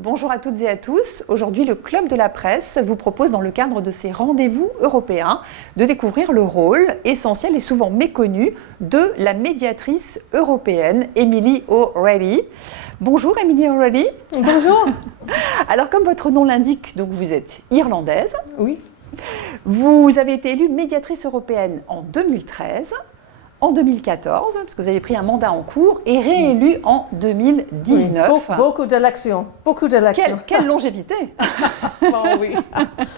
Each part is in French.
Bonjour à toutes et à tous. Aujourd'hui, le Club de la Presse vous propose, dans le cadre de ces rendez-vous européens, de découvrir le rôle essentiel et souvent méconnu de la médiatrice européenne, Emily O'Reilly. Bonjour Emily O'Reilly. Bonjour. Alors, comme votre nom l'indique, donc vous êtes irlandaise. Oui. Vous avez été élue médiatrice européenne en 2013. En 2014, parce que vous avez pris un mandat en cours, et réélu en 2019. Oui, beaucoup d'élections, beaucoup d'élections. Quelle longévité. Bon, oui.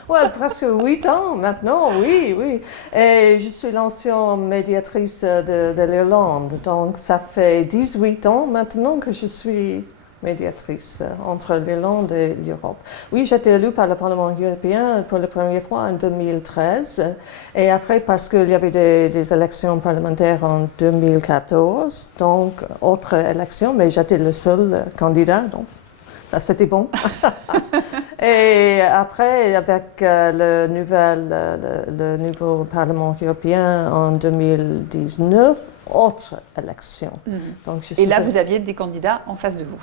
Ouais, presque 8 ans maintenant, oui, oui. Et je suis l'ancienne médiatrice de l'Irlande, donc ça fait 18 ans maintenant que je suis médiatrice entre l'Irlande et l'Europe. Oui, j'ai été élue par le Parlement européen pour la première fois en 2013. Et après, parce qu'il y avait des élections parlementaires en 2014, donc autre élection, mais j'étais le seul candidat, donc ça c'était bon. Et après, avec le nouveau Parlement européen en 2019, autre élection. Donc, et là, vous aviez des candidats en face de vous.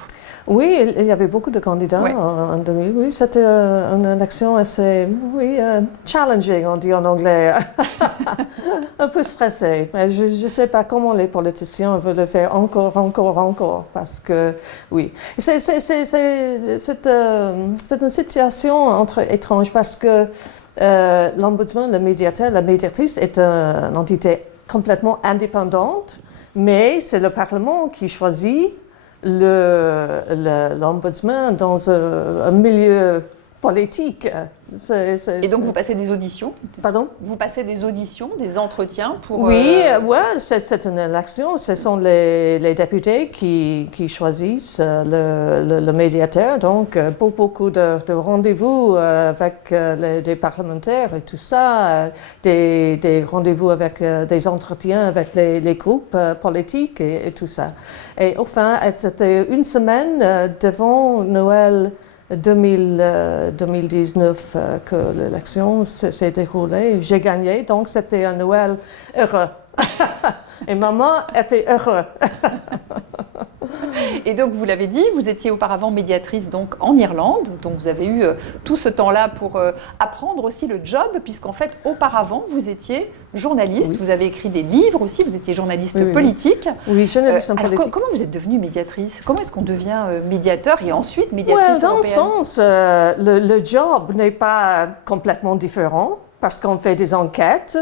Oui, il y avait beaucoup de candidats en 2000. Oui, c'était une élection assez challenging, on dit en anglais. Un peu stressée. Mais je ne sais pas comment les politiciens veulent le faire encore, parce que, oui. C'est une situation étrange parce que l'ombudsman, le médiateur, la médiatrice est une entité complètement indépendante, mais c'est le Parlement qui choisit l'ombudsman dans un milieu politique. Et donc vous passez des auditions? Pardon? Vous passez des auditions, des entretiens pour... Oui, c'est une élection. Ce sont les députés qui choisissent le médiateur. Donc, beaucoup de rendez-vous avec des parlementaires et tout ça, des rendez-vous avec des entretiens avec les groupes politiques et tout ça. Et enfin, c'était une semaine devant Noël 2019 que l'élection s'est déroulée. J'ai gagné, donc c'était un Noël heureux. Et maman était heureuse. Et donc, vous l'avez dit, vous étiez auparavant médiatrice donc, en Irlande, donc vous avez eu tout ce temps-là pour apprendre aussi le job, puisqu'en fait, auparavant, vous étiez journaliste, vous avez écrit des livres aussi, vous étiez journaliste politique. Oui, journaliste politique. Alors, comment vous êtes devenue médiatrice? Comment est-ce qu'on devient médiateur et ensuite médiatrice dans européenne? le sens, le job n'est pas complètement différent, parce qu'on fait des enquêtes,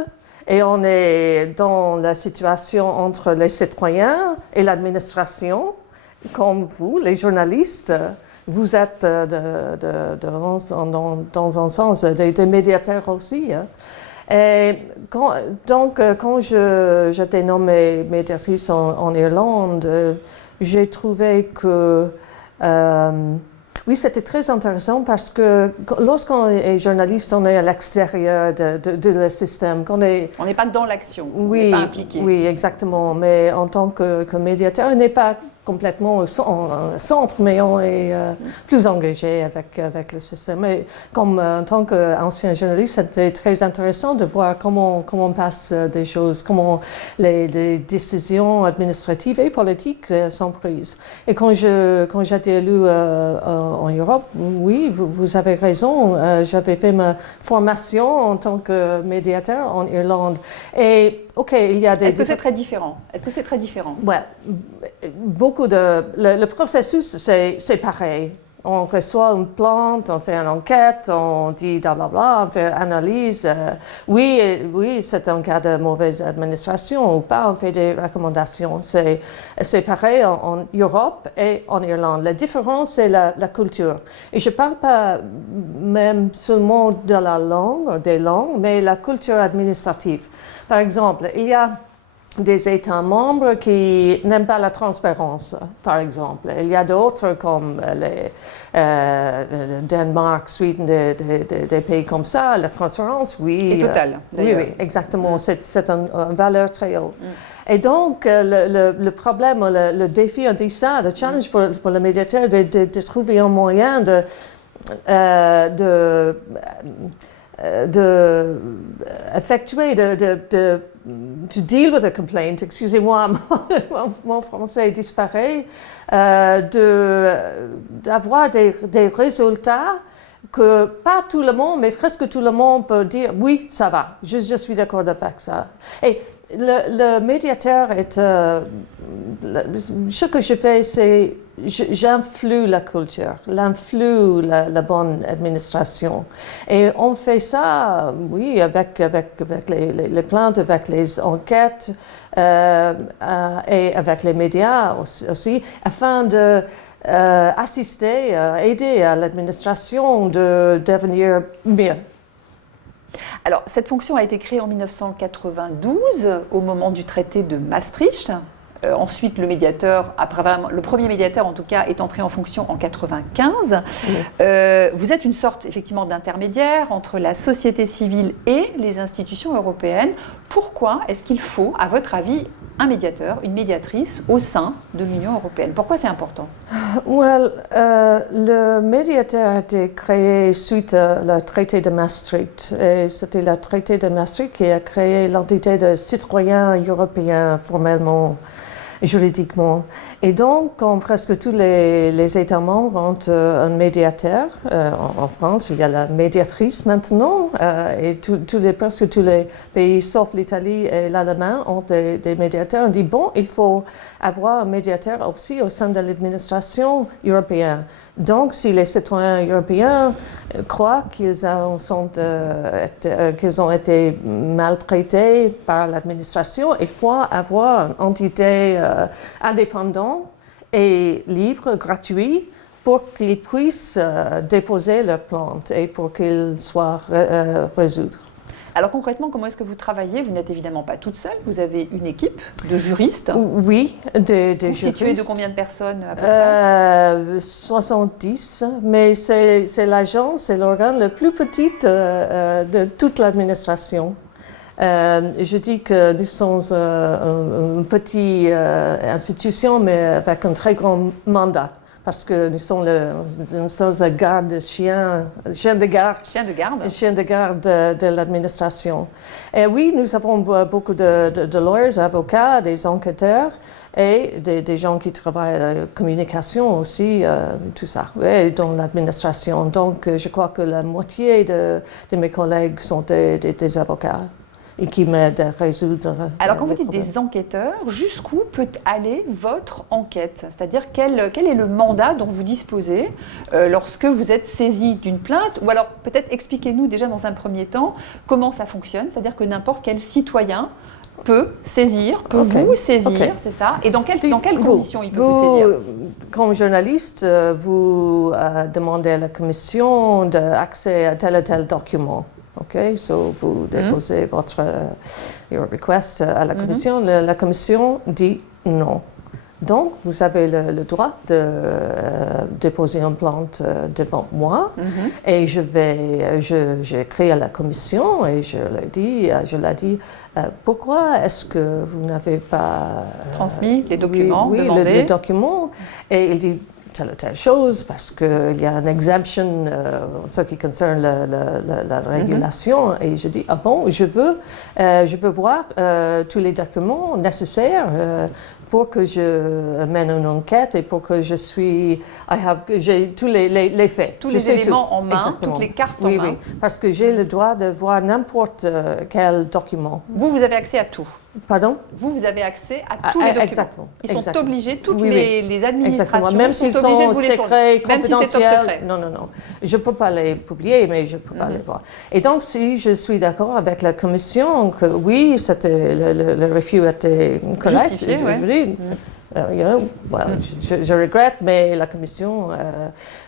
et on est dans la situation entre les citoyens et l'administration. Comme vous, les journalistes, vous êtes dans un sens des médiateurs aussi. Hein. Et quand j'étais nommée médiatrice en Irlande, j'ai trouvé que... oui, c'était très intéressant parce que lorsqu'on est journaliste, on est à l'extérieur de le système. On n'est pas dans l'action, on n'est pas impliqué. Oui, exactement. Mais en tant que médiateur, on n'est pas complètement au centre, mais on est plus engagé avec le système. Et comme en tant qu'ancien journaliste, c'était très intéressant de voir comment passe des choses, comment les décisions administratives et politiques sont prises. Et quand j'ai été élue en Europe, oui, vous avez raison, j'avais fait ma formation en tant que médiateur en Irlande. Et il y a des... Est-ce que c'est très différent? Ouais, le processus, c'est pareil. On reçoit une plainte, on fait une enquête, on dit blablabla, on fait une analyse. Oui, c'est un cas de mauvaise administration ou pas, on fait des recommandations. C'est pareil en Europe et en Irlande. La différence, c'est la culture. Et je ne parle pas même seulement de la langue, des langues, mais la culture administrative. Par exemple, il y a des États membres qui n'aiment pas la transparence, par exemple. Il y a d'autres comme le Danemark, Suède, des pays comme ça, la transparence, oui. Et totale, d'ailleurs. Oui, exactement. C'est une valeur très haute. Et donc, le problème, le défi, on dit ça, le challenge pour le médiateur, de trouver un moyen effectuer, to deal with a complaint, excusez-moi, mon français disparaît, d'avoir des résultats que pas tout le monde, mais presque tout le monde peut dire oui, ça va, je suis d'accord avec ça. Et le médiateur ce que je fais, c'est j'influe la culture, j'influe la bonne administration. Et on fait ça, oui, avec les plaintes, avec les enquêtes et avec les médias aussi, afin de assister, aider à l'administration de devenir mieux. Alors, cette fonction a été créée en 1992, au moment du traité de Maastricht. Ensuite, le premier médiateur, en tout cas, est entré en fonction en 1995. Oui. Vous êtes une sorte, effectivement, d'intermédiaire entre la société civile et les institutions européennes. Pourquoi est-ce qu'il faut, à votre avis, un médiateur, une médiatrice au sein de l'Union européenne? Pourquoi c'est important? Le médiateur a été créé suite au traité de Maastricht. Et c'était le traité de Maastricht qui a créé l'entité de citoyen européen formellement, juridiquement. Et donc, comme presque tous les États membres ont un médiateur, en France, il y a la médiatrice maintenant, et presque tous les pays, sauf l'Italie et l'Allemagne, ont des médiateurs. On dit, bon, il faut avoir un médiateur aussi au sein de l'administration européenne. Donc, si les citoyens européens croient qu'ils ont été maltraités par l'administration, il faut avoir une entité indépendante et libre, gratuite, pour qu'ils puissent déposer leurs plaintes et pour qu'ils soient résolus. Alors concrètement, comment est-ce que vous travaillez? Vous n'êtes évidemment pas toute seule, vous avez une équipe de juristes. Oui, des juristes. Constituée de combien de personnes à peu près? 70, mais c'est l'agence, c'est l'organe le plus petit de toute l'administration. Je dis que nous sommes une petite institution, mais avec un très grand mandat. Parce que nous sommes le garde chien de garde de l'administration. Et oui, nous avons beaucoup de lawyers, avocats, des enquêteurs et des gens qui travaillent à la communication aussi, tout ça, et dans l'administration. Donc, je crois que la moitié de mes collègues sont des avocats et qui m'aident à résoudre. Alors, quand vous dites des enquêteurs, jusqu'où peut aller votre enquête? C'est-à-dire, quel est le mandat dont vous disposez lorsque vous êtes saisi d'une plainte? Ou alors, peut-être expliquez-nous déjà dans un premier temps comment ça fonctionne, c'est-à-dire que n'importe quel citoyen peut vous saisir, c'est ça? Et dans quelles conditions il peut vous saisir? Comme journaliste, vous demandez à la commission d'accès à tel ou tel document. OK, so vous déposez votre your request à la commission. La commission dit non. Donc, vous avez le droit de déposer une plainte devant moi. Et j'écris à la commission et je l'ai dit, pourquoi est-ce que vous n'avez pas transmis les documents demandés? Les documents. Et il dit telle ou telle chose, parce qu'il y a une exemption en ce qui concerne la régulation. Et je dis, ah bon, je veux voir tous les documents nécessaires pour que je mène une enquête et pour que j'ai tous les faits. Tous les éléments en main, toutes les cartes en main. Oui, parce que j'ai le droit de voir n'importe quel document. Vous avez accès à tout. Pardon? Vous avez accès à tous les documents. Exactement. Ils sont obligés, toutes les administrations même s'ils sont obligées sont de vous les secrets, fournir. confidentiels. Non. Je ne peux pas les publier, mais je peux pas les voir. Et donc, si je suis d'accord avec la commission que oui, le refus était correct, justifié, je regrette, mais la commission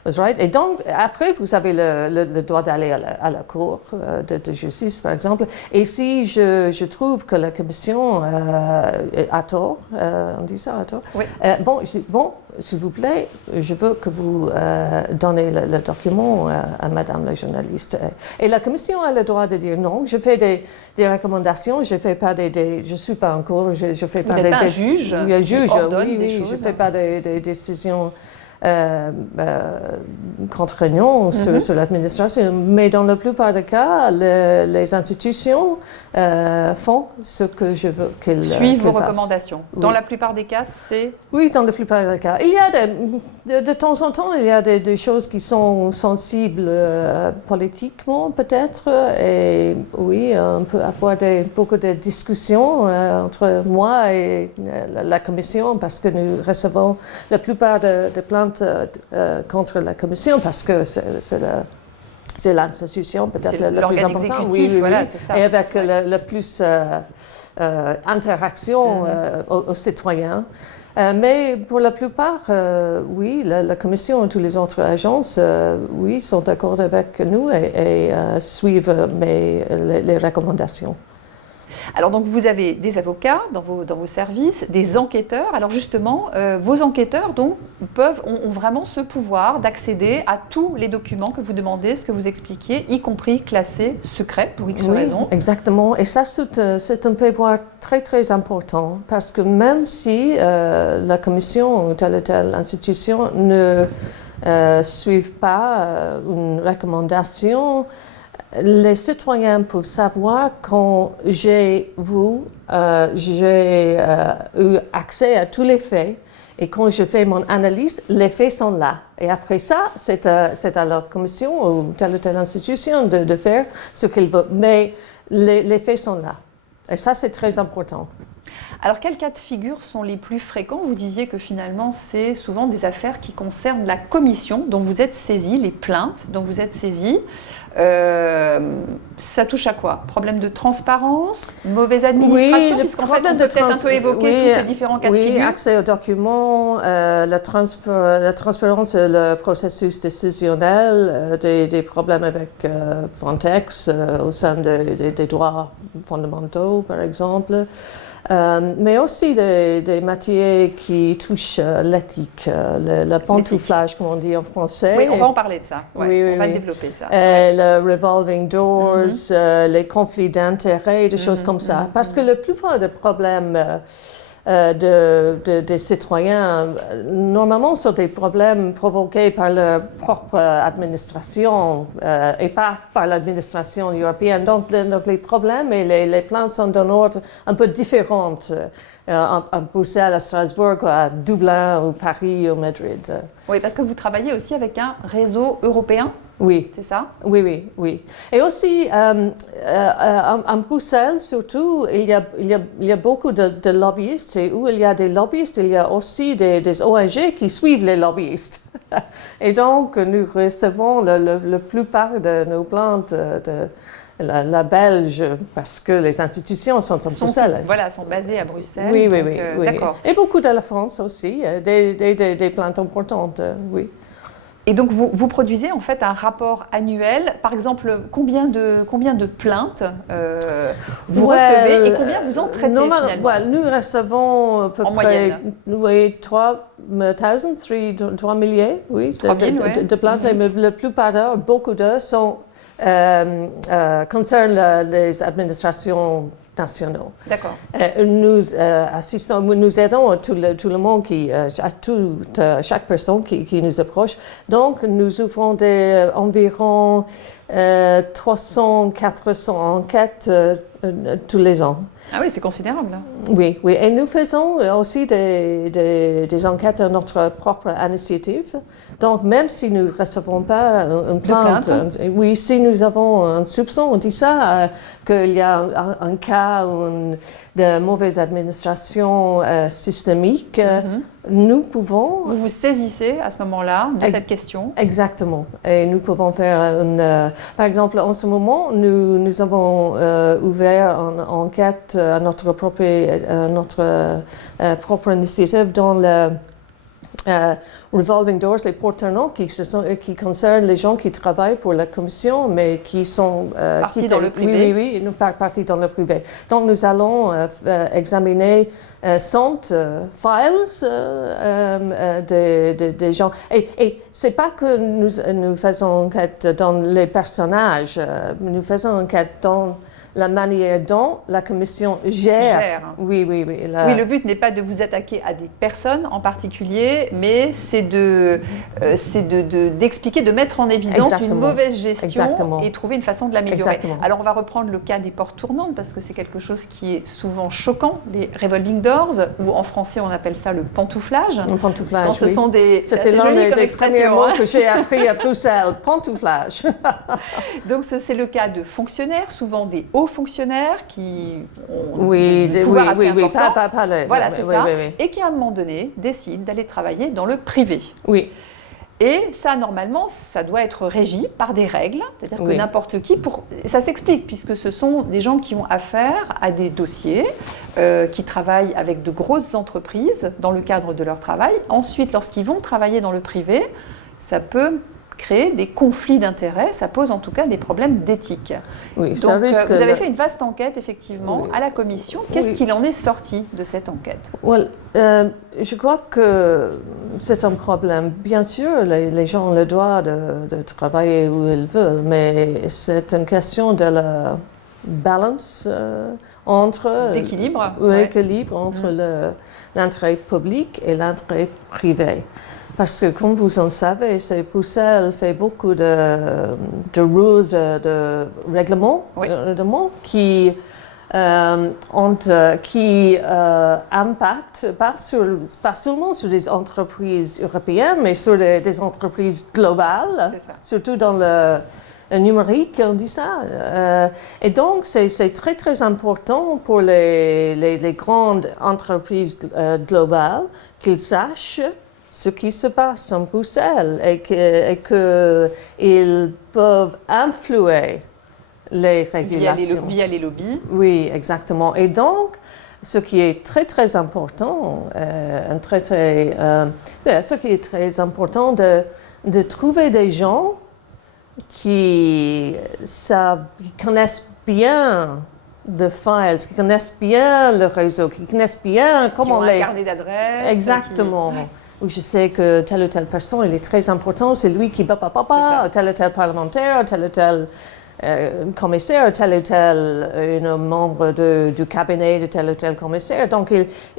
was right. Et donc, après, vous avez le droit d'aller à la cour de justice, par exemple. Et si je trouve que la commission a tort, on dit ça, a tort? Oui. Je dis, s'il vous plaît, je veux que vous donnez le document à Madame la journaliste. Et la commission a le droit de dire non. Je fais des recommandations. Je ne suis pas en cours. Je fais pas un juge. Un juge, ordonne oui, des choses. je ne fais pas des décisions contraignant sur l'administration, mais dans la plupart des cas, les institutions font ce que je veux qu'elles fassent. Suivent vos recommandations. Dans la plupart des cas, c'est... Oui, dans la plupart des cas. Il y a de temps en temps, il y a des choses qui sont sensibles politiquement peut-être, et oui, on peut avoir beaucoup de discussions entre moi et la Commission, parce que nous recevons la plupart des plaintes contre la Commission, parce que c'est l'institution peut-être le plus important. Oui, voilà, c'est ça. Et avec le plus interaction aux citoyens. Mais pour la plupart, oui, la Commission et toutes les autres agences, oui, sont d'accord avec nous et suivent les recommandations. Alors donc vous avez des avocats dans vos services, des enquêteurs. Alors justement, vos enquêteurs donc, ont vraiment ce pouvoir d'accéder à tous les documents que vous demandez, ce que vous expliquiez, y compris classés secrets pour X raisons. Exactement. Et ça, c'est un pouvoir très, très important parce que même si la Commission ou telle institution ne suivent pas une recommandation, les citoyens peuvent savoir quand j'ai eu accès à tous les faits et quand je fais mon analyse, les faits sont là. Et après ça, c'est à la commission ou telle institution de faire ce qu'elle veut. Mais les faits sont là. Et ça, c'est très important. Alors, quels cas de figure sont les plus fréquents? Vous disiez que finalement, c'est souvent des affaires qui concernent la commission dont vous êtes saisi, les plaintes dont vous êtes saisi. Ça touche à quoi? Problème de transparence, mauvaise administration, puisqu'en fait, on peut peut-être un peu évoquer tous ces différents cas de figure. Oui, accès aux documents, la transparence, le processus décisionnel, des problèmes avec Frontex au sein des droits fondamentaux, par exemple. Mais aussi des matières qui touchent l'éthique, le pantouflage, comme on dit en français. Oui, on va en parler de ça. Ouais, on va le développer, ça. Le revolving doors, les conflits d'intérêts, des choses comme ça. Parce que la plupart des problèmes des citoyens, normalement, sont des problèmes provoqués par leur propre administration et pas par l'administration européenne. Donc les problèmes et les plaintes sont d'un ordre un peu différent à Bruxelles, à Strasbourg, à Dublin, ou Paris, ou Madrid. Oui, parce que vous travaillez aussi avec un réseau européen. Oui. C'est ça? Oui. Et aussi, en Bruxelles, surtout, il y a beaucoup de lobbyistes. Et où il y a des lobbyistes, il y a aussi des ONG qui suivent les lobbyistes. Et donc, nous recevons la plupart de nos plaintes de la Belge, parce que les institutions sont à Bruxelles. Voilà, sont basées à Bruxelles. Oui. D'accord. Et beaucoup de la France aussi, des plaintes importantes, oui. Et donc, vous produisez en fait un rapport annuel. Par exemple, combien de plaintes vous recevez et combien vous en traitez finalement? Nous recevons à peu près 3 milliers, oui, de plaintes. La plupart d'eux, beaucoup d'eux concernent les administrations nationaux. D'accord. Nous aidons tout le monde, chaque personne qui nous approche. Donc, nous ouvrons environ 300-400 enquêtes tous les ans. Ah oui, c'est considérable. Oui. Et nous faisons aussi des enquêtes à notre propre initiative. Donc, même si nous ne recevons pas une plainte, oui, si nous avons un soupçon, on dit ça, qu'il y a un cas de mauvaise administration systémique, nous pouvons... Vous vous saisissez à ce moment-là de cette question? Exactement. Et nous pouvons faire par exemple, en ce moment, nous avons ouvert une enquête à notre propre initiative dans le revolving doors, les portes tournantes qui concernent les gens qui travaillent pour la commission, mais qui sont partis dans le privé. Oui, nous partis dans le privé. Donc nous allons examiner 100 files des gens. Et c'est pas que nous faisons enquête dans les personnages, nous faisons enquête dans la manière dont la Commission gère. Oui, oui, oui. Oui, le but n'est pas de vous attaquer à des personnes en particulier, mais c'est d'expliquer, de mettre en évidence une mauvaise gestion et trouver une façon de l'améliorer. Alors, on va reprendre le cas des portes tournantes, parce que c'est quelque chose qui est souvent choquant, les revolving doors, ou en français, on appelle ça le pantouflage. Le pantouflage, ce sont C'était l'un des premiers mots que j'ai appris à Bruxelles, pantouflage. Donc, c'est le cas de fonctionnaires, souvent des hauts fonctionnaires qui ont des pouvoirs assez importants. Voilà, c'est ça. Et qui, à un moment donné, décident d'aller travailler dans le privé. Oui. Et ça, normalement, ça doit être régi par des règles, c'est-à-dire que n'importe qui, ça s'explique, puisque ce sont des gens qui ont affaire à des dossiers, qui travaillent avec de grosses entreprises dans le cadre de leur travail. Ensuite, lorsqu'ils vont travailler dans le privé, ça peut créer des conflits d'intérêts, ça pose en tout cas des problèmes d'éthique. Oui, donc, vous avez fait une vaste enquête, effectivement, à la Commission. Qu'est-ce qu'il en est sorti de cette enquête? Je crois que c'est un problème. Bien sûr, les gens ont le droit de travailler où ils veulent, mais c'est une question de la balance entre... d'équilibre. L'équilibre entre l'intérêt public et l'intérêt privé. Parce que, comme vous en savez, Bruxelles fait beaucoup de rules, de règlements qui impactent pas seulement sur des entreprises européennes, mais sur des entreprises globales, surtout dans le numérique, on dit ça. Et donc, c'est très, très important pour les grandes entreprises globales qu'ils sachent ce qui se passe en Bruxelles et qu'ils peuvent influer les régulations. Via les lobbies. Oui, exactement. Et donc, ce qui est très, très important, ce qui est très important de trouver des gens qui connaissent bien the files, qui connaissent bien le réseau, qui connaissent bien comment un carnet d'adresses. Exactement. Où je sais que telle ou telle personne, il est très important, c'est lui qui tel ou tel parlementaire, tel ou tel commissaire, tel ou tel membre du cabinet de tel ou tel commissaire. Donc,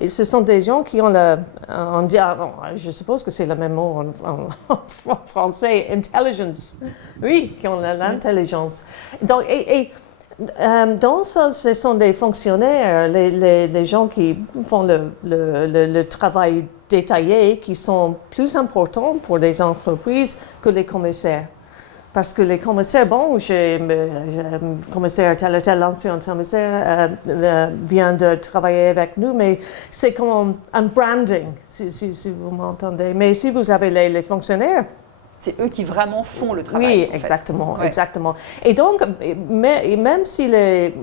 ce sont des gens qui ont je suppose que c'est le même mot en français, intelligence. Oui, qui ont l'intelligence. Donc, donc, ce sont des fonctionnaires, les gens qui font le travail détaillé, qui sont plus importants pour les entreprises que les commissaires. Parce que les commissaires, commissaire tel ou tel, l'ancien commissaire vient de travailler avec nous, mais c'est comme un branding, si vous m'entendez. Mais si vous avez les fonctionnaires, c'est eux qui vraiment font le travail. Oui, exactement, exactement. Et donc, même si les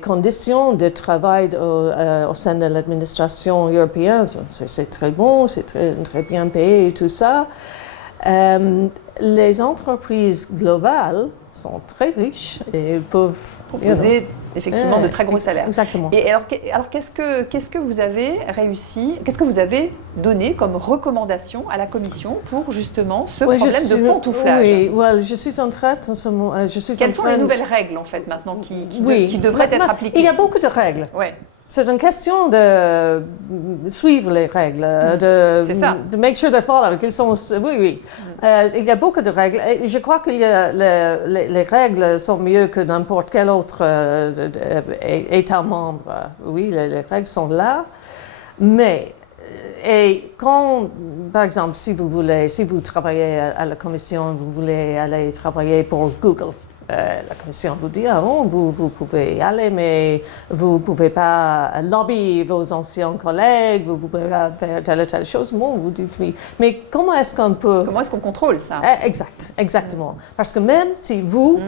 conditions de travail au sein de l'administration européenne, c'est très bon, c'est très bien payé et tout ça, les entreprises globales sont très riches et peuvent proposer effectivement de très gros salaires. Exactement. Et alors qu'est-ce que vous avez réussi, qu'est-ce que vous avez donné comme recommandation à la Commission pour justement ce problème de pantouflage? Oui, je suis en train en ce moment. Quelles sont les nouvelles règles en fait maintenant qui devraient être appliquées? Il y a beaucoup de règles. Ouais. C'est une question de suivre les règles, de make sure they follow, qu'ils sont, oui. Il y a beaucoup de règles. Et je crois que les règles sont mieux que n'importe quel autre État membre. Oui, les règles sont là. Mais, quand, par exemple, si vous travaillez à la Commission, vous voulez aller travailler pour Google, la Commission vous dit, vous pouvez y aller, mais vous ne pouvez pas lobbyer vos anciens collègues, vous pouvez pas faire telle ou telle chose. Bon, vous dites oui. Mais comment est-ce qu'on peut... Comment est-ce qu'on contrôle ça? Exactement. Parce que même si vous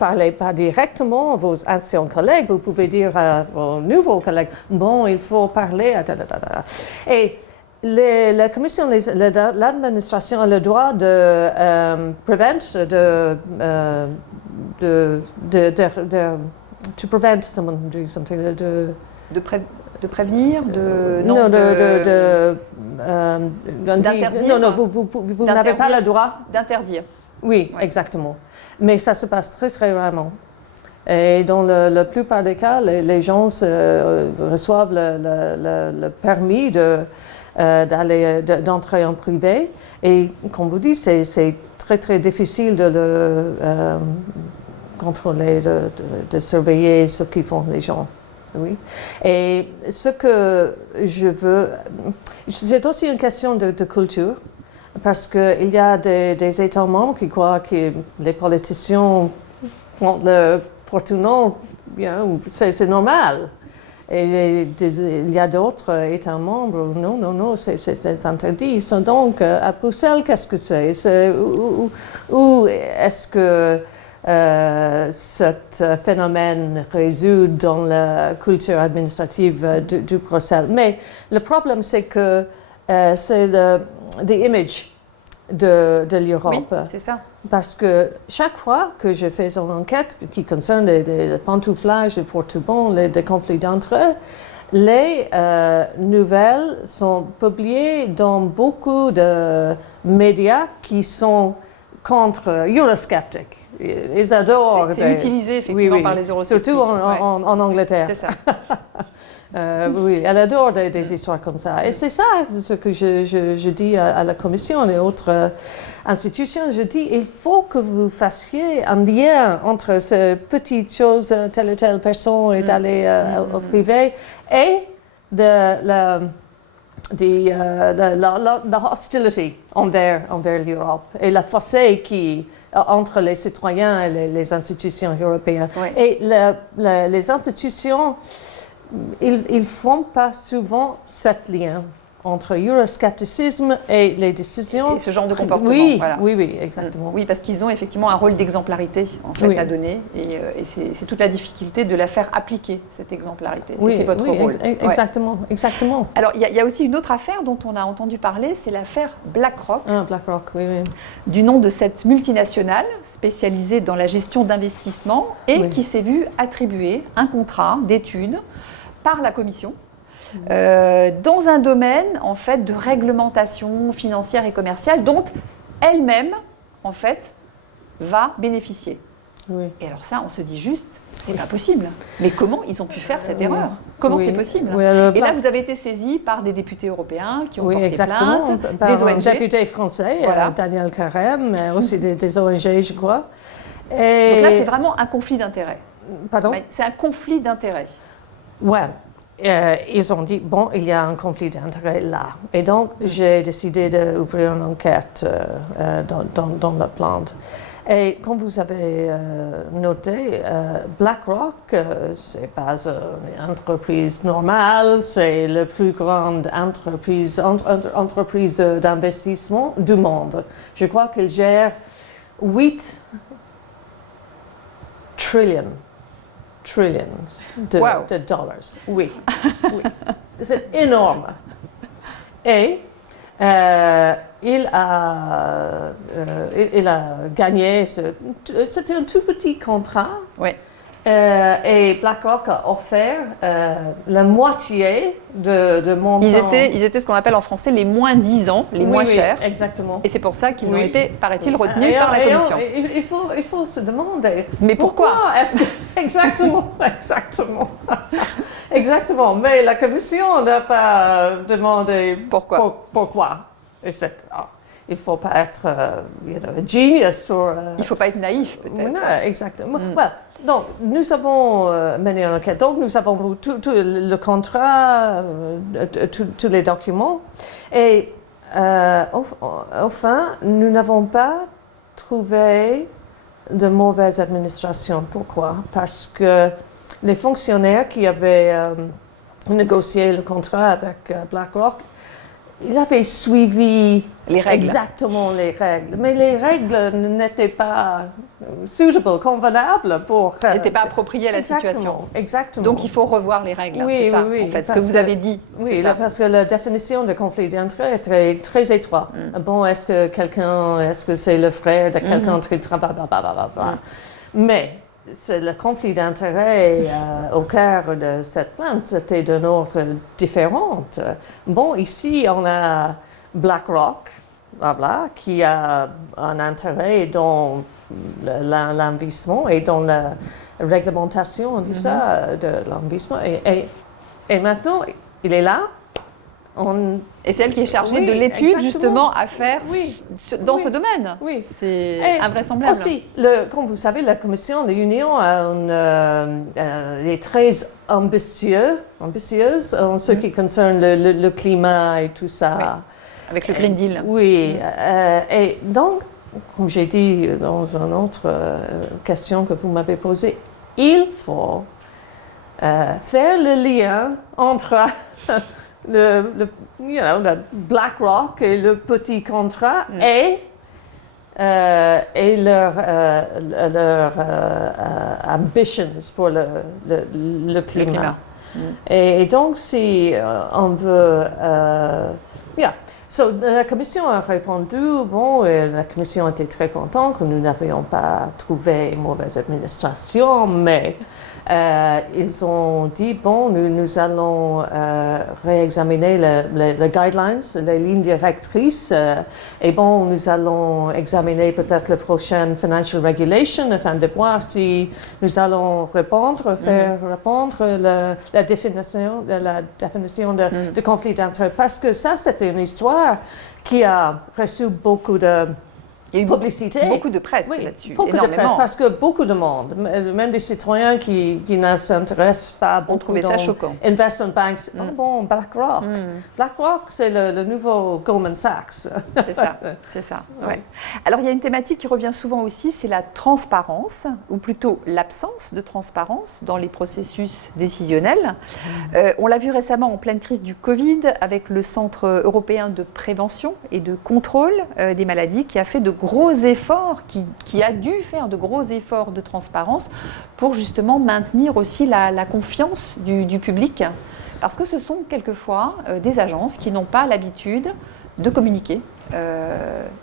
parlez pas directement à vos anciens collègues, vous pouvez dire à vos nouveaux collègues, il faut parler à Et la Commission, l'administration a le droit de to prevent someone from doing something, de prévenir, d'interdire. Non, vous n'avez pas le droit d'interdire. Oui, Ouais. exactement. Mais ça se passe très, très rarement. Et dans la plupart des cas, les gens reçoivent le permis d'entrer en privé. Et comme vous dites, c'est très, très difficile de le contrôler, de surveiller ce qu'ils font les gens. Oui. Et ce que je veux, c'est aussi une question de culture, parce qu'il y a des États membres qui croient que les politiciens font le porte-nom, c'est normal. Et il y a d'autres États membres, non, c'est interdit. Ils sont donc à Bruxelles, qu'est-ce que c'est? Où est-ce que ce phénomène réside dans la culture administrative du Bruxelles? Mais le problème, c'est que c'est l'image de l'Europe. Oui, c'est ça. Parce que chaque fois que je fais une enquête qui concerne le pantouflage, les porte-bons, des conflits d'entre eux, les nouvelles sont publiées dans beaucoup de médias qui sont contre eurosceptiques. Ils adorent. C'est utilisé effectivement par les eurosceptiques. Surtout en Angleterre. C'est ça. Oui, elle adore des histoires comme ça. Et c'est ça ce que je dis à la Commission et autres institutions. Je dis, il faut que vous fassiez un lien entre ces petites choses, telle et telle personne est allée au privé, et la hostility envers l'Europe et la fossé entre les citoyens et les institutions européennes. Oui. Et les institutions, ils ne font pas souvent ce lien entre euroscepticisme et les décisions. Et ce genre de comportement. Oui, voilà. oui, exactement. Oui, parce qu'ils ont effectivement un rôle d'exemplarité en fait, à donner. Et c'est toute la difficulté de la faire appliquer, cette exemplarité. Oui, et c'est votre rôle. Exactement, exactement. Alors, il y a aussi une autre affaire dont on a entendu parler, c'est l'affaire BlackRock. BlackRock, oui. Du nom de cette multinationale spécialisée dans la gestion d'investissements et qui s'est vue attribuer un contrat d'études par la Commission dans un domaine en fait de réglementation financière et commerciale dont elle-même en fait va bénéficier. Oui. Et alors ça, on se dit juste, c'est pas possible. Mais comment ils ont pu faire cette erreur? Comment c'est possible? Et là, vous avez été saisi par des députés européens qui ont porté plainte, des ONG. Un député français, Daniel Carême, mais aussi des ONG, je crois. Et donc là, c'est vraiment un conflit d'intérêts. Pardon? C'est un conflit d'intérêts. Ouais. Ils ont dit, bon, il y a un conflit d'intérêts là. Et donc, j'ai décidé d'ouvrir une enquête dans la plante. Et comme vous avez noté, BlackRock, c'est pas une entreprise normale, c'est la plus grande entreprise d'investissement du monde. Je crois qu'il gère 8 trillions de dollars. Oui. C'est énorme. Et il a gagné, c'était un tout petit contrat. Oui. Et BlackRock a offert la moitié de mon temps. Ils étaient ce qu'on appelle en français les moins 10 ans, les moins chers. Exactement. Et c'est pour ça qu'ils ont été, paraît-il, retenus par la Commission. Il faut se demander. Mais pourquoi est-ce que... Exactement. Exactement. Mais la Commission n'a pas demandé pourquoi. Et il ne faut pas être un genius. Il ne faut pas être naïf, peut-être. Non, exactement. Donc, nous avons mené une enquête. Donc, nous avons tout le contrat, tous les documents. Et enfin, nous n'avons pas trouvé de mauvaise administration. Pourquoi? Parce que les fonctionnaires qui avaient négocié le contrat avec BlackRock, ils avaient suivi les règles. Exactement les règles. Mais les règles n'étaient pas convenables pour... N'étaient pas appropriées à la situation. Exactement. Donc il faut revoir les règles, c'est ça, en fait, ce que vous avez dit. Oui, parce que la définition de conflit d'intérêts est très, très étroite. Bon, est-ce que c'est le frère de quelqu'un qui travaille, blablabla. Mais le conflit d'intérêts au cœur de cette plainte était d'un ordre différent. Bon, ici, on a BlackRock, blabla, qui a un intérêt dans l'investissement et dans la réglementation, on dit ça, de l'investissement. Et maintenant, il est là. Et c'est elle qui est chargée de l'étude, justement, à faire dans ce domaine. Oui. C'est invraisemblable. Aussi, comme vous savez, la Commission de l'Union est très ambitieuse en ce qui concerne le climat et tout ça. Oui. Avec le Green Deal. Oui. Et donc, comme j'ai dit dans une autre question que vous m'avez posée, il faut faire le lien entre le BlackRock et le petit contrat et leurs ambitions pour le climat. Et donc, si on veut... la Commission a répondu, et la Commission était très contente que nous n'avions pas trouvé une mauvaise administration, mais ils ont dit, nous allons réexaminer les guidelines, les lignes directrices, et nous allons examiner peut-être la prochaine Financial Regulation afin de voir si nous allons faire répondre la définition de conflit d'intérêts. Parce que ça, c'était une histoire qui a reçu beaucoup de publicité. Beaucoup de presse là-dessus. Beaucoup de presse, parce que beaucoup de monde, même des citoyens qui ne s'intéressent pas beaucoup dans investment banks. BlackRock. BlackRock, c'est le nouveau Goldman Sachs. C'est ça. Ouais. Alors, il y a une thématique qui revient souvent aussi, c'est la transparence, ou plutôt l'absence de transparence dans les processus décisionnels. On l'a vu récemment en pleine crise du Covid, avec le Centre européen de prévention et de contrôle des maladies, qui a fait de gros efforts, qui a dû faire de gros efforts de transparence pour justement maintenir aussi la confiance du public. Parce que ce sont quelquefois des agences qui n'ont pas l'habitude de communiquer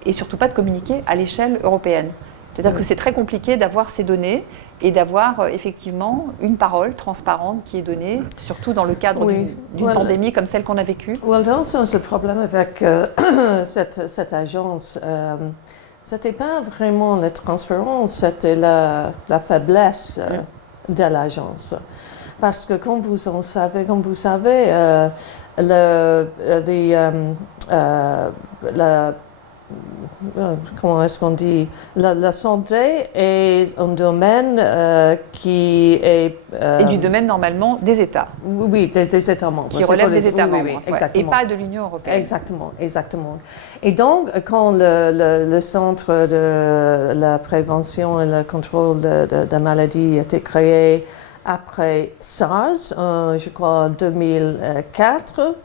et surtout pas de communiquer à l'échelle européenne. C'est-à-dire que c'est très compliqué d'avoir ces données et d'avoir effectivement une parole transparente qui est donnée, surtout dans le cadre d'une pandémie comme celle qu'on a vécue. Dans le sens, le problème avec cette agence, c'était pas vraiment la transparence, c'était la faiblesse de l'agence. Parce que comme vous savez, comment est-ce qu'on dit, la santé est un domaine qui est... et du domaine normalement des États. Oui, des États membres. Qui relève des États membres, exactement. Et pas de l'Union européenne. Exactement. Et donc, quand le Centre de la prévention et le contrôle de maladies a été créé après SARS, je crois en 2004,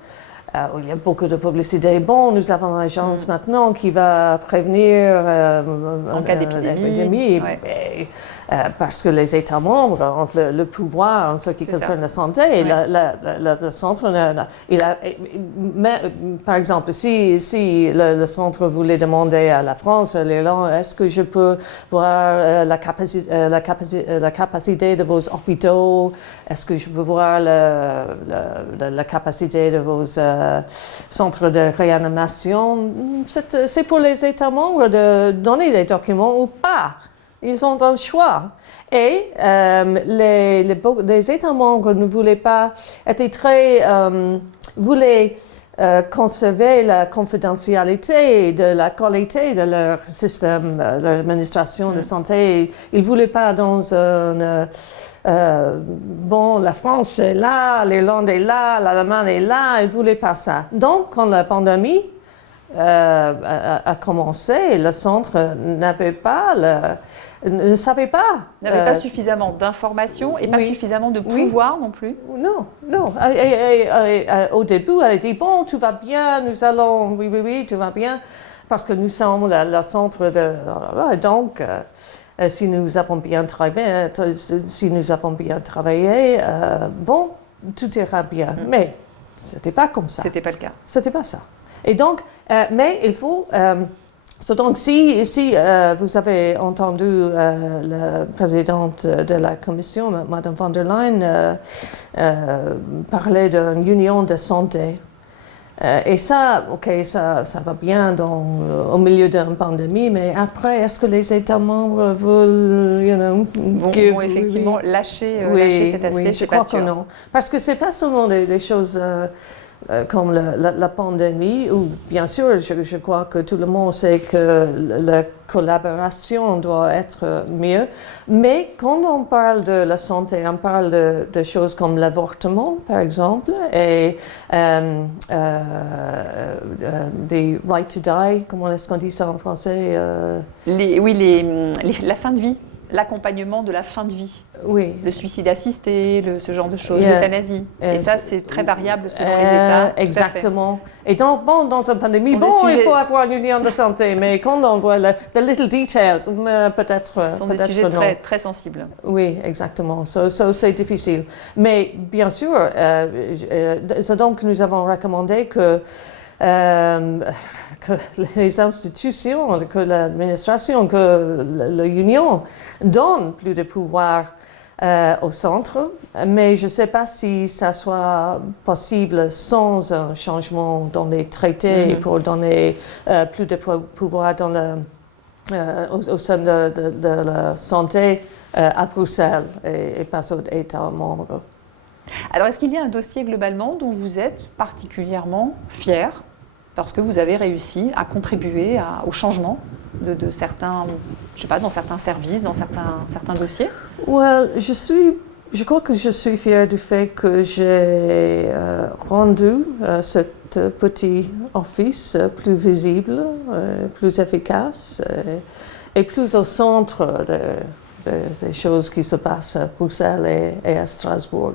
il y a beaucoup de publicité. Nous avons une agence maintenant qui va prévenir en cas d'épidémie. Parce que les États membres ont le pouvoir en ce qui concerne la santé. Et le centre, par exemple, si le centre voulait demander à la France, à l'Irlande, est-ce que je peux voir la capacité de vos hôpitaux? Est-ce que je peux voir la capacité de vos centres de réanimation? C'est pour les États membres de donner des documents ou pas. Ils ont un choix. Et les États membres ne voulaient pas, voulaient conserver la confidentialité de la qualité de leur système d'administration de santé. Ils ne voulaient pas dans un... la France est là, l'Irlande est là, l'Allemagne est là, ils ne voulaient pas ça. Donc, quand la pandémie a commencé, le centre ne savait pas. N'avait pas suffisamment d'informations et pas suffisamment de pouvoir non plus. Non. Au début, elle a dit, tout va bien, nous allons, oui, tout va bien, parce que nous sommes le centre de... Donc, si nous avons bien travaillé, tout ira bien. Mais ce n'était pas comme ça. C'était pas le cas. C'était pas ça. Et donc, mais il faut... donc, si vous avez entendu la présidente de la Commission, Mme von der Leyen, parler d'une union de santé, Et ça, ok, ça va bien au milieu d'une pandémie, mais après, est-ce que les États membres veulent, vont effectivement lâcher cet aspect? Oui, je crois que non. Parce que c'est pas seulement des choses comme la pandémie, où bien sûr, je crois que tout le monde sait que la collaboration doit être mieux, mais quand on parle de la santé, on parle de choses comme l'avortement, par exemple, et des right to die, comment est-ce qu'on dit ça en français? La fin de vie. L'accompagnement de la fin de vie, oui. Le suicide assisté, ce genre de choses, l'euthanasie. Et ça, c'est très variable selon les États. Exactement. Et donc, dans une pandémie, il faut avoir une union de santé, mais quand on voit the little details, peut-être ce sont des sujets très, très sensibles. Oui, exactement. C'est difficile. Mais bien sûr, donc nous avons recommandé que les institutions, que l'administration, que l'Union donne plus de pouvoir au centre, mais je ne sais pas si ça soit possible sans un changement dans les traités pour donner plus de pouvoir au sein de la santé à Bruxelles et pas aux États membres. Alors, est-ce qu'il y a un dossier globalement dont vous êtes particulièrement fier parce que vous avez réussi à contribuer au changement de certains, je sais pas, dans certains services, dans certains dossiers? Well, je crois que je suis fière du fait que j'ai rendu ce petit office plus visible, plus efficace et plus au centre des choses qui se passent à Bruxelles et à Strasbourg.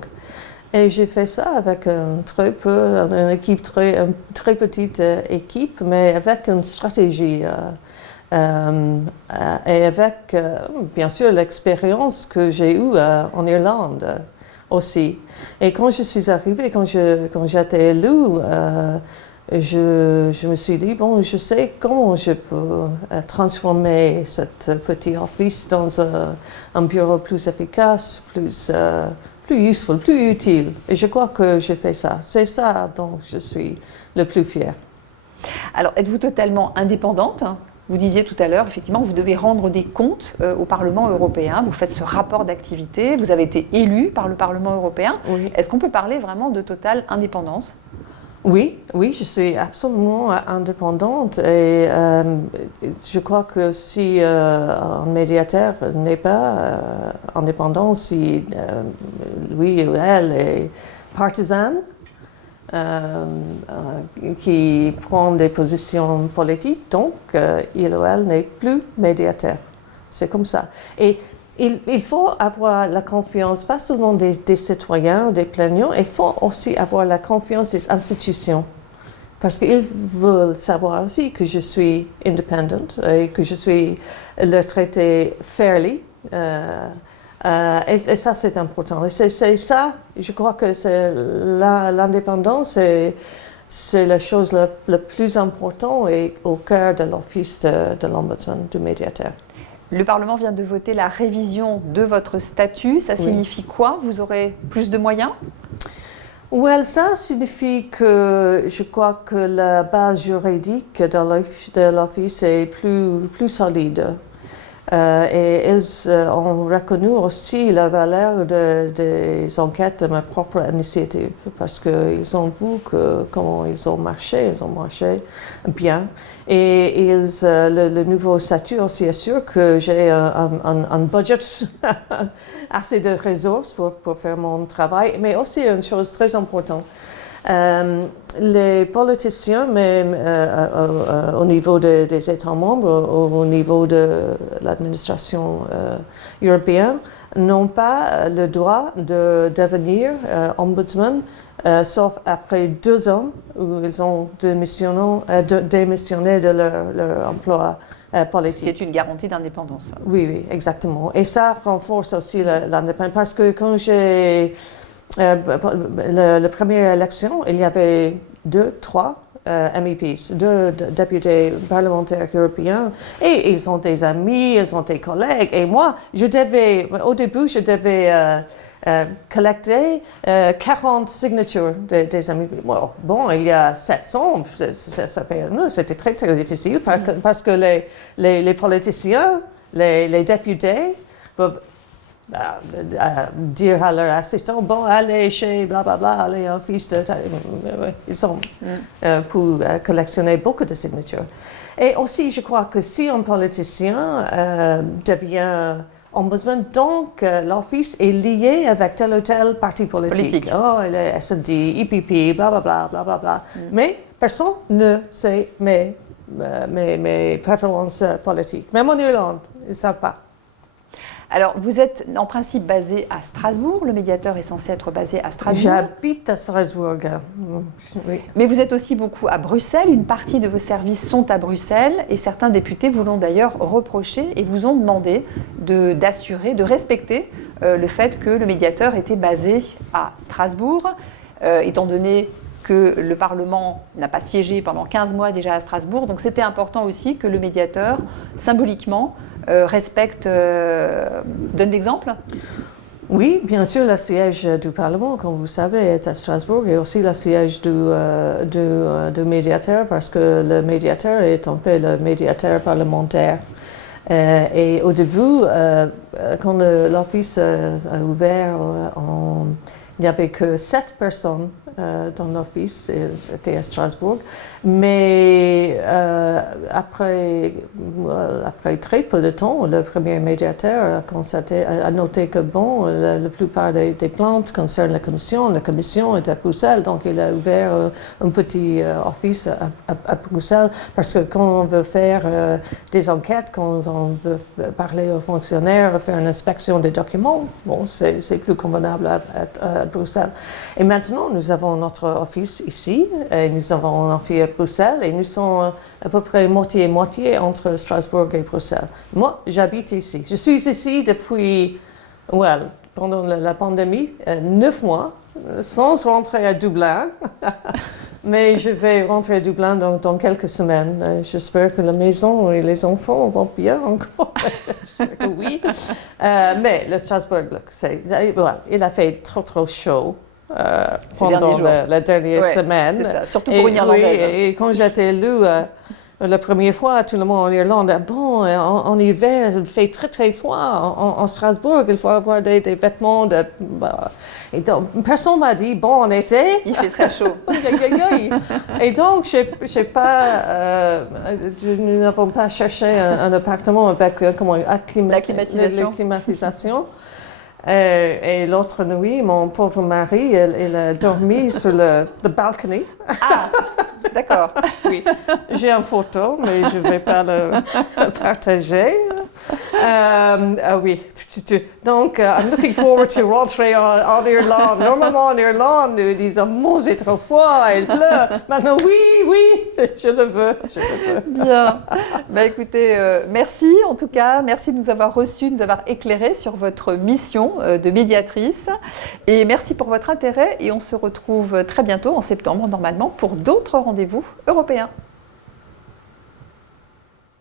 Et j'ai fait ça avec une très petite équipe, mais avec une stratégie et avec, bien sûr, l'expérience que j'ai eue en Irlande aussi. Et quand je suis arrivée, quand j'étais élue, je me suis dit, bon, je sais comment je peux transformer ce petit office dans un bureau plus efficace, plus useful, plus utile. Et je crois que j'ai fait ça. C'est ça dont je suis le plus fière. Alors, êtes-vous totalement indépendante? Vous disiez tout à l'heure, effectivement, vous devez rendre des comptes au Parlement européen. Vous faites ce rapport d'activité. Vous avez été élu par le Parlement européen. Oui. Est-ce qu'on peut parler vraiment de totale indépendance? Oui, je suis absolument indépendante et je crois que si un médiateur n'est pas indépendant, si lui ou elle est partisan, qui prend des positions politiques, donc il ou elle n'est plus médiateur. C'est comme ça. Et il faut avoir la confiance, pas seulement des citoyens, des plaignants, il faut aussi avoir la confiance des institutions. Parce qu'ils veulent savoir aussi que je suis independent et que je suis le traité fairly. Et ça, c'est important. C'est ça, je crois que l'indépendance, c'est la chose la plus importante et au cœur de l'office de l'Ombudsman, du médiateur. Le Parlement vient de voter la révision de votre statut. Ça signifie quoi? Vous aurez plus de moyens? Well, ça signifie que je crois que la base juridique de l'office est plus solide. Et ils ont reconnu aussi la valeur des enquêtes de ma propre initiative parce qu'ils ont vu comment ils ont marché bien. Et le nouveau statut aussi assure que j'ai un budget, assez de ressources pour faire mon travail, mais aussi une chose très importante. Les politiciens, même au niveau des États membres, au niveau de l'administration européenne, n'ont pas le droit de devenir ombudsman, sauf après 2 ans où ils ont démissionné de leur emploi politique. Ce qui est une garantie d'indépendance. Oui, exactement. Et ça renforce aussi l'indépendance, parce que quand j'ai la première élection, il y avait 2, 3 MEPs, deux députés parlementaires européens, et ils ont des amis, ils ont des collègues, et moi, au début, je devais collecter 40 signatures des amis. Bon, il y a 700, c'était très, très difficile parce que les politiciens, les députés peuvent dire à leur assistant, bon, allez chez blablabla, allez au office de... Ils sont pour collectionner beaucoup de signatures. Et aussi, je crois que si un politicien devient ombudsman, donc l'office est lié avec tel ou tel parti politique. Oh, il est SD, IPP, blablabla, blablabla. Mais personne ne sait mes préférences politiques. Même en Irlande, ils ne savent pas. Alors, vous êtes en principe basé à Strasbourg. Le médiateur est censé être basé à Strasbourg. J'habite à Strasbourg. Oui. Mais vous êtes aussi beaucoup à Bruxelles. Une partie de vos services sont à Bruxelles. Et certains députés vous l'ont d'ailleurs reproché et vous ont demandé d'assurer, de respecter le fait que le médiateur était basé à Strasbourg, étant donné que le Parlement n'a pas siégé pendant 15 mois déjà à Strasbourg. Donc c'était important aussi que le médiateur, symboliquement, respecte, donne l'exemple. Oui, bien sûr, le siège du Parlement, comme vous savez, est à Strasbourg et aussi le siège du médiateur, parce que le médiateur est en fait le médiateur parlementaire. Et au début, quand l'office a ouvert, il n'y avait que 7 personnes dans l'office, c'était à Strasbourg. Mais après très peu de temps, le premier médiateur a noté que la plupart des plaintes concernent la commission est à Bruxelles, donc il a ouvert un petit office à Bruxelles, parce que quand on veut faire des enquêtes, quand on veut parler aux fonctionnaires, faire une inspection des documents, bon, c'est plus convenable à Bruxelles. Et maintenant, nous avons notre office ici, et nous avons un office à Bruxelles, et nous sommes à peu près moitié-moitié entre Strasbourg et Bruxelles. Moi, j'habite ici. Je suis ici depuis, pendant la pandémie, 9 mois, sans rentrer à Dublin. Mais je vais rentrer à Dublin dans quelques semaines. J'espère que la maison et les enfants vont bien encore. J'espère que oui. Mais le Strasbourg, il a fait trop chaud. Pendant la dernière semaine. C'est ça. Surtout pour une Irlandaise. Et quand j'étais élue la première fois, tout le monde en Irlande, en hiver, il fait très très froid. En Strasbourg, il faut avoir des vêtements et donc, personne m'a dit, en été... Il fait très chaud. Et donc, nous n'avons pas cherché un appartement avec la climatisation. Et l'autre nuit, mon pauvre mari, il a dormi sur le balcony. Ah, d'accord. Oui, j'ai une photo, mais je ne vais pas le partager. Oui, donc, I'm looking forward to rentrer en Irlande. Normalement, en Irlande, nous disons, c'est trop froid, il pleut. Maintenant, oui, je le veux. Bien. Écoutez, merci en tout cas. Merci de nous avoir reçus, de nous avoir éclairés sur votre mission de médiatrice. Et merci pour votre intérêt. Et on se retrouve très bientôt, en septembre, normalement, pour d'autres rendez-vous européens.